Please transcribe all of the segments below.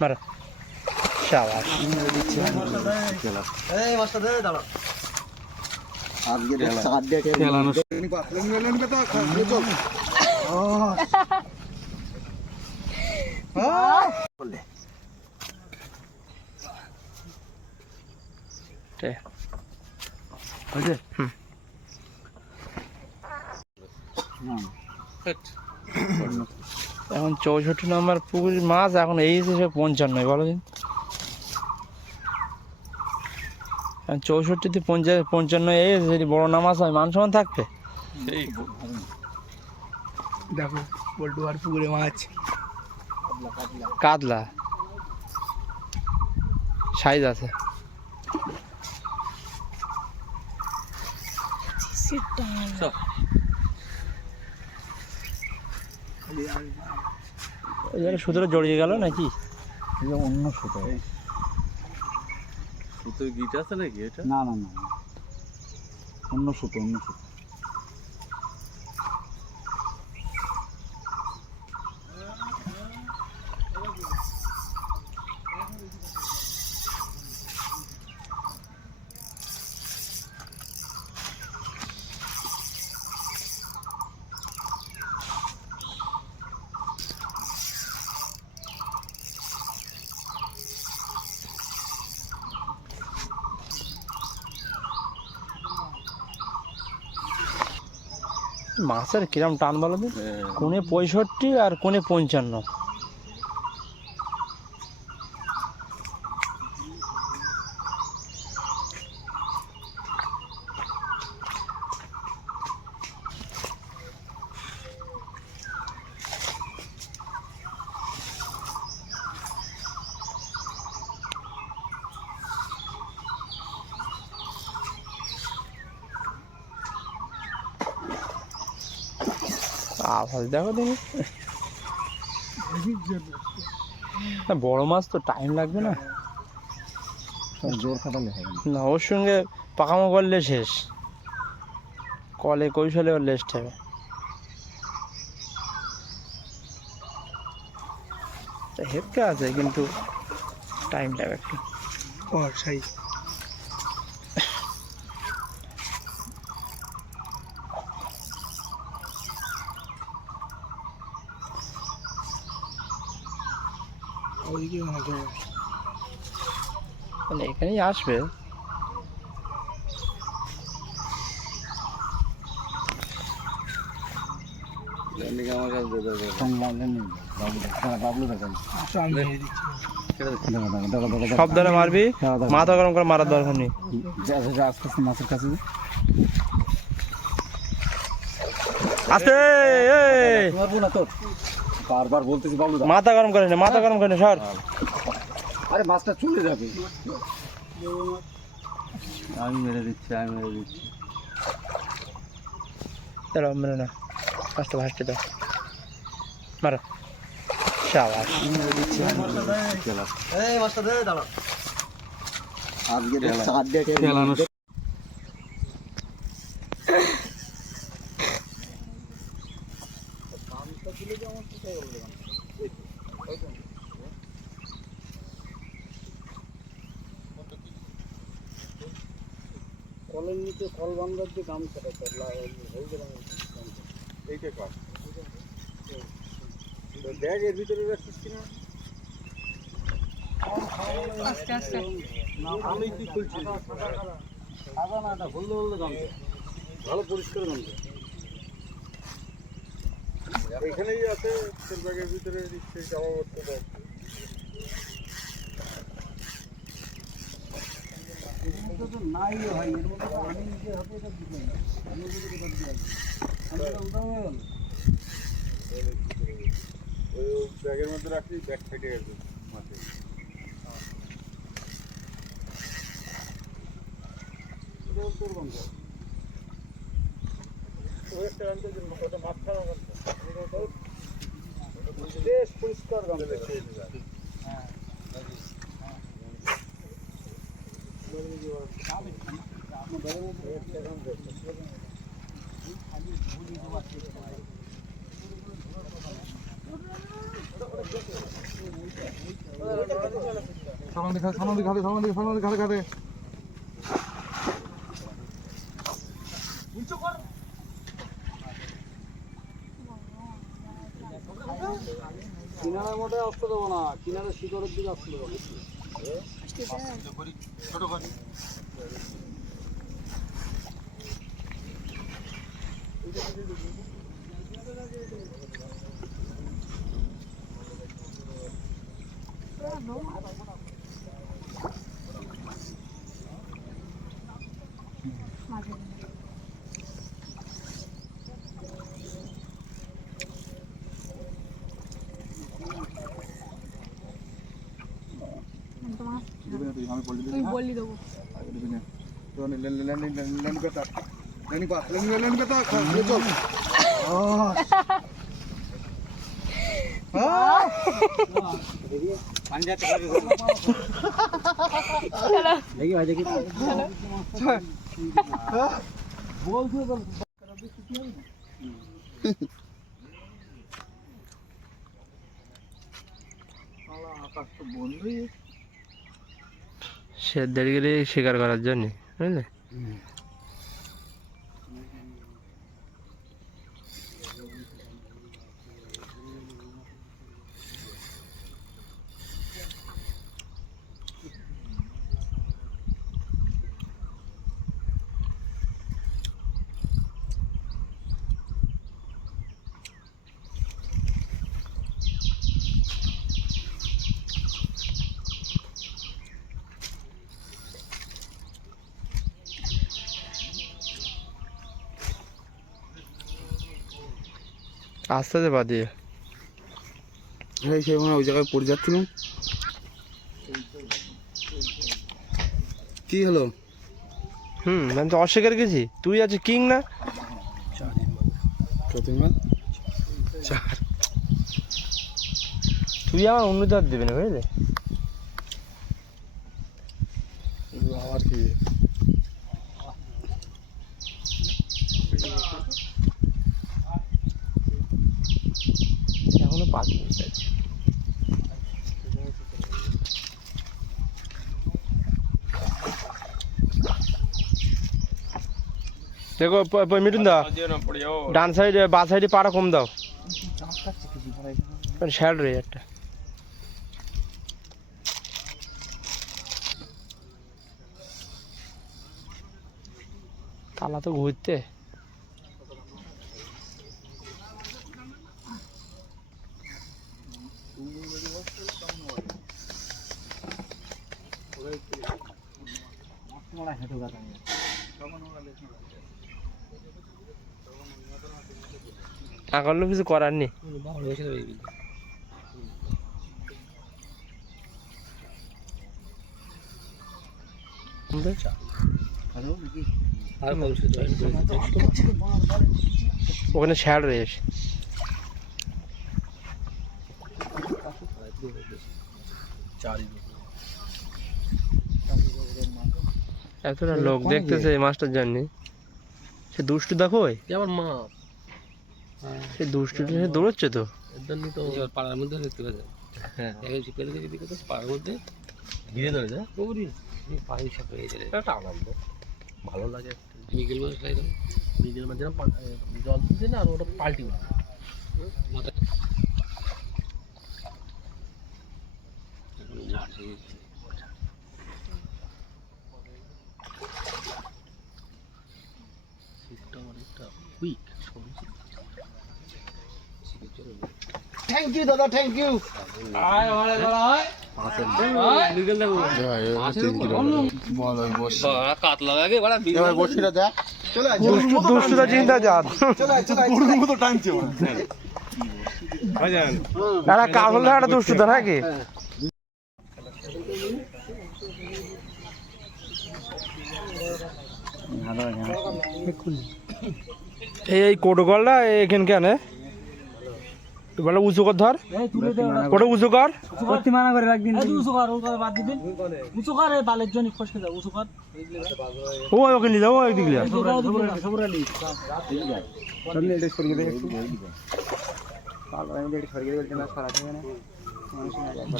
মারো শাবাশ এখন 64 নম্বর পুকুরের মাছ এখন এই হিসেবে 55 বলো দিন 64তে 55 এই যদি বড় না মাছ হয় মান সমান থাকবে দেখো বল্টুয়ার পুকুরে মাছ কাতলা সাইজ আছে সুতোটা জড়িয়ে গেল নাকি অন্য সুতো সুতো গিট আছে নাকি এটা না অন্য সুতো মাছের কিরম টান বলো দিন কোনে 65 আর কোনে 55 আভাস দেখো তুমি বড় মাছ তো টাইম লাগবে না জোর খাটালে হবে না ওর সঙ্গে পাকামো করলে শেষ কলে কৌশলে ওর লেস্ট হবে হেপকে আছে কিন্তু টাইম লাগবে একটু সেই মানে এখানেই আসবে আমার কাছে সব ধরে মারবি মাথা গরম করে মারার দরকার নেই আস্তে আস্তে মাছের কাছে আস্তে মারবো না তো বারবার বলতেছি বাবলু মাথা গরম করে নে সর আরে মাছটা চলে যাবে আমি মেরে দিচ্ছি চলো মেরে না মাছটা ভাসতে দাও মারো শাবাশ কলের নিচে কল বান্ধার যে গামছাটা এইটা কাজ ব্যাগ এর ভিতরে রাখছিস কিনা আমি কি খুলছি সাদা না এটা হলদে গামছা ভালো পরিষ্কার গামছা এখানেই আছে ব্যাগের ভিতরে নিশ্চয়ই জামা পড়তে পারছে নাই ভাই এর মধ্যে আমি নিজে হাতে এটা দিতে না আমি যদি এটা দিতে আমি উঠা হয়ে গেল ওই ব্যাগের মধ্যে রাখলি ব্যাগ ফেটে গেছে মাঠে তোর বন্ধ ওই একটা আনতে দিন ওটা মাছ খাওয়া বেশ পরিষ্কার গামছা হ্যাঁ আমি সামনে ঘাটে ঘাটে কিনারের মধ্যে আসতে দেবো না, কিনারে শিকড়ের দিকে আসতে দেবো। ছোট করি তুই বলি দেবো আকাশ তো বন্ধই। সে দেরি গেলে শিকার করার জন্য বুঝলে। আস্তে আস্তে বাদ দিয়ে সেই ওই জায়গায় পড়ে যাচ্ছিলাম। কি হলো? আমি তো অস্বীকার গেছি, তুই আছিস কিং না। তুই আমার উন্নতি আর দিবি না বুঝলে। আবার কি এখনো 5 মিনিট আছে। দেখো মিটুন দা, ডান সাইডে বা সাইডে পাড়া কম দাও, শ্যাড রে একটা। তালা তো ঘুরতে না করলেও কিছু করার নেই। ওখানে শ্যাড রয়েছে। এতটা লোক দেখতেছে এই মাছটার জন্য। সে দুষ্টু দেখো আমার মা সে দুষ্টু সে দৌড়চ্ছে তো। তো পাড়ার মধ্যে দেখতে পাওয়া যায়। হ্যাঁ শিকারি থেকে দিকে তো পাড়ার মধ্যে ঘিরে ধরে যায় গৌরী পানি সাপ হয়ে গেলে একটা আনন্দ ভালো লাগে। বিকেল মাছ খাই দাও, বিকেল মাছ যেন জল তুলছে না আর ওটা পাল্টি মারে মাথা। থ্যাংক ইউ দাদা, থ্যাংক ইউ। কাতলা লাগে বসিটা দেখ, চলে আয়। দুষ্টুটা চিন্তা যাত মতো টানছে একটা কাজল একটা দুষ্টুটা নাকি। এই কোটগলটা এখানে কেন বলে উঁচু কর, ধর ওটা উঁচু কর, মানা করে রাখদিন। উঁচু কর, বাদ দিবেন। উঁচু কর, এই বালের জন্য ফসকে যাও। উঁচু কর, ও ওকে নিয়ে যাও একদিকে।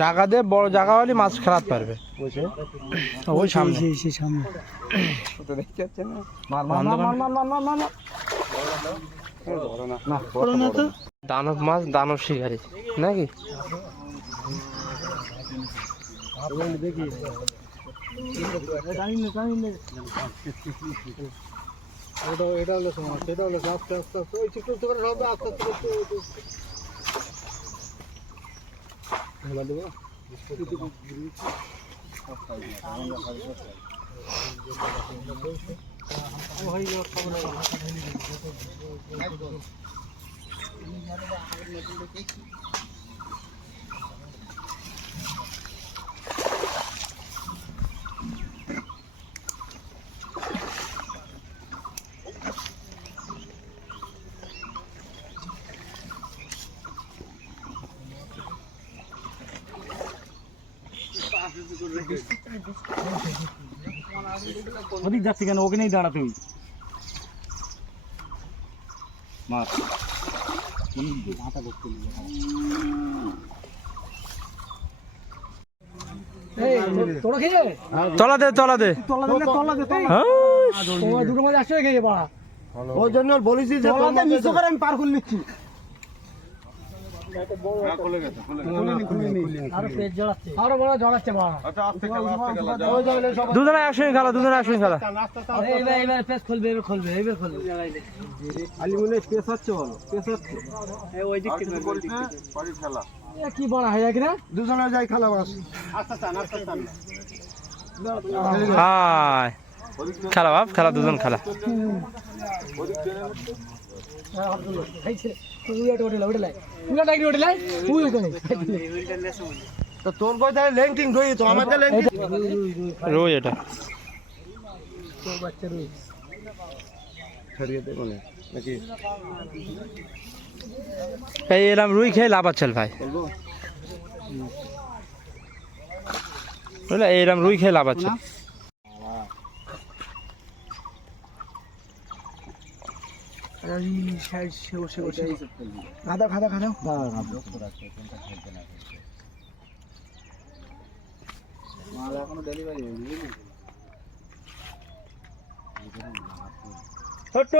জায়গা দিয়ে বড় জায়গা হলে মাছ খেলাতে পারবে ওই সামনে সেই সামনে দেখতে যাচ্ছে না মার মার মার মার মার মার মার না বড় না তো দানব মাছ দানব শিকারি নাকি দেখি টানি না এটা হলো সময় সেটা হলো আস্তে আস্তে আস্তে ওই ছোট করে সব আস্তে আস্তে ঢালা দেবো ওদিক যাচ্ছে কেন ওকে নেই দাঁড়াতে ওই মাছ তলা দে তলা দে দুটো মাছ আসছে খেয়ে বা ওই জন্য বলেছি যে নিচু করে আমি পার করে নিচ্ছি আরো বড় জড়াচ্ছে বা দুজনে একসঙ্গে খেলা দুজনে একসঙ্গে খেলা এবার পেস খুলবে এবার খুলবে আলিমুনে পেস হচ্ছে বলো পেস হচ্ছে ওই দিক থেকে কি বড় হয় কিনা দুজনে যাই খেলা বাস হাই খেলা বাপ খেলা দুজন খেলা তো তোর কই তাহলে ল্যাংটিং ধই তো আমাদের ল্যাংটিং রোজ এটা ছাড়িয়ে দে বলে নাকি এই এলাম রুই খেয়ে লাভ আছে ভাই বুঝলে এইরকম রুই খেয়ে লাভ আছে খাদা খাদা খাদা মাল এখনো ডেলিভারি হয়নি ছোট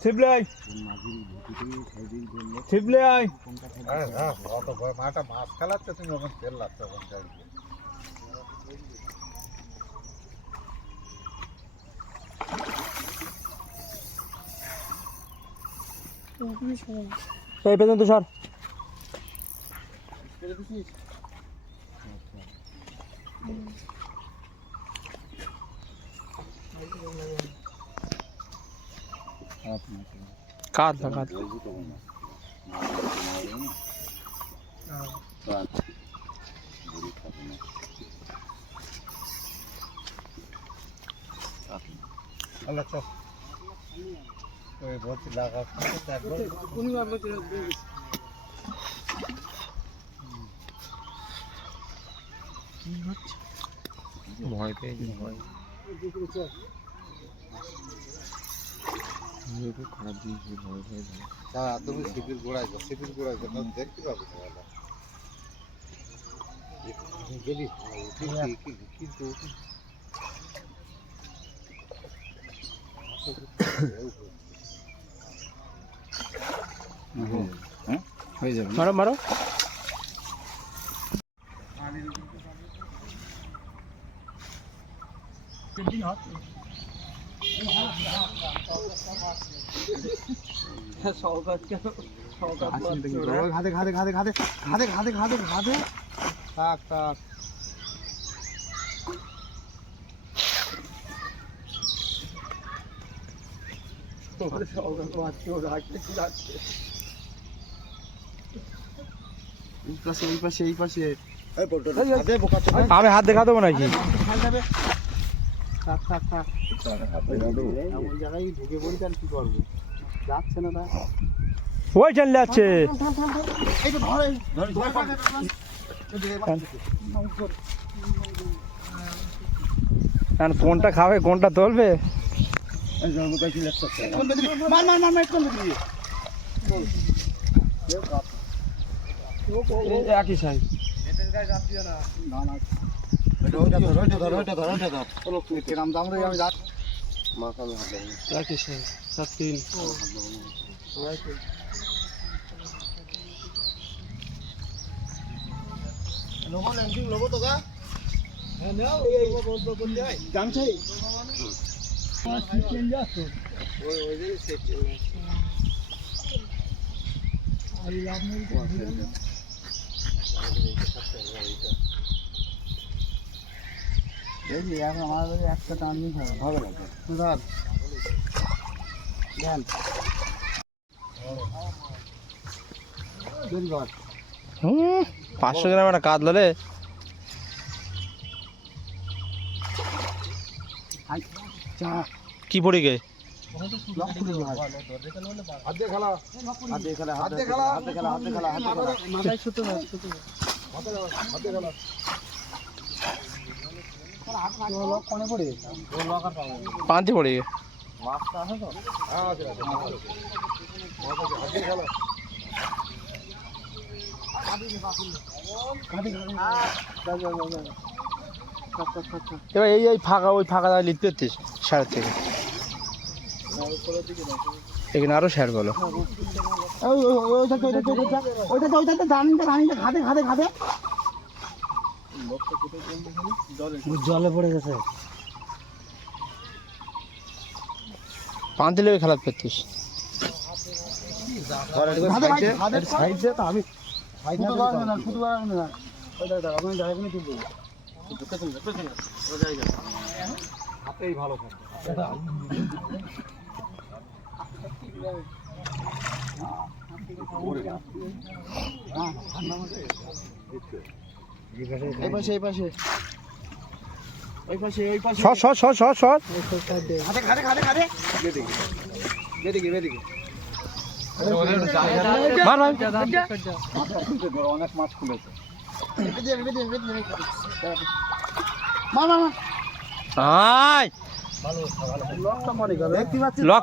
ছিপলাই ছিপলাই মাটা মাছ খেলাচ্ছে তুমি ওখানে তেল লাগছে ওখানে গাড়িতে এই পর্যন্ত সর কাট না কাট আল্লাহ চল ওই ভর্তি লাগা ভয় পেয়েছি ভয় খারাপ দিয়েছি ভয় ভয় তুমি সিপির গোড়ায় দেখতে পাবে যদি কিন্তু হয়ে যাবে মারো মারো ঘাদে ঘাদে ঘাদে ঘাদে ঘাদে ঘাদে ঘাদে ঘাদে থাক থাক এই পাশে এই পাশে আমি হাত দেখা দেবো নাকি থাক থাক থাক ওই জায়গায় ঢুকে পড়ি তাহলে কি করবো যাচ্ছে না তা ওই চলে যাচ্ছে এই তো ধরে কোনটা খাবে কোনটা তুলবে একই সাইজ না না ওইটা ধর কিরাম দাম রে আমি যাচ্ছি মাথা আমি হাত দেবো রাখিস সাত তিন লোগো ল্যান্ডিং লোগো তো গা হ্যাঁ নাও এই বন্ধ করতে হয় জানছে চেঞ্জ আছে ওই যে সেট আর লাভ নেই এই যে এখন আমাদের একটা টান নিতে হবে না তো ধর দেন ধর 500 গ্রাম একটা কাতলা রে। চা কি পড়ে গে? লক করে দাও হাত দিয়ে খেলা হাত দিয়ে খেলা হাত দিয়ে খেলা হাত দিয়ে খেলা হাত দিয়ে খেলা হাত দিয়ে খেলা মাথায় ছোট না ছোট হাত দিয়ে খেলা লক কোনে পড়ে ও লক আর পাবে পান্তি পড়ে গে। মাছটা আছে তো হ্যাঁ আছে হাত দিয়ে খেলা এবার এই ফাঁকা ওই ফাঁকা লিখতে পারতিস সার থেকে এখানে আরো স্যার বলো জলে পড়ে গেছে পান্তি লেগে খেলাতে পারতিস। আমি শুধু না হাতেই ভালো এই পাশে এই পাশে ওই পাশে ওই পাশে সর খাদে খাদে খাদে খাদে বেদিকে বেদিকে মার ভাই। অনেক মাছ খুলেছে মা মা আয় লকটা মরে গেল দেখতে পাচ্ছি লক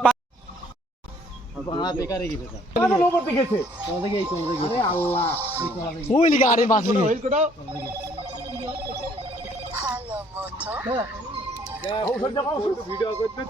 বেকারে গেছে ওপর দিকে গেছে। আরে আল্লাহ ওই লিগে আরে বাস লিগে ওই কোটাও হ্যালো বন্ধু ভিডিও করতে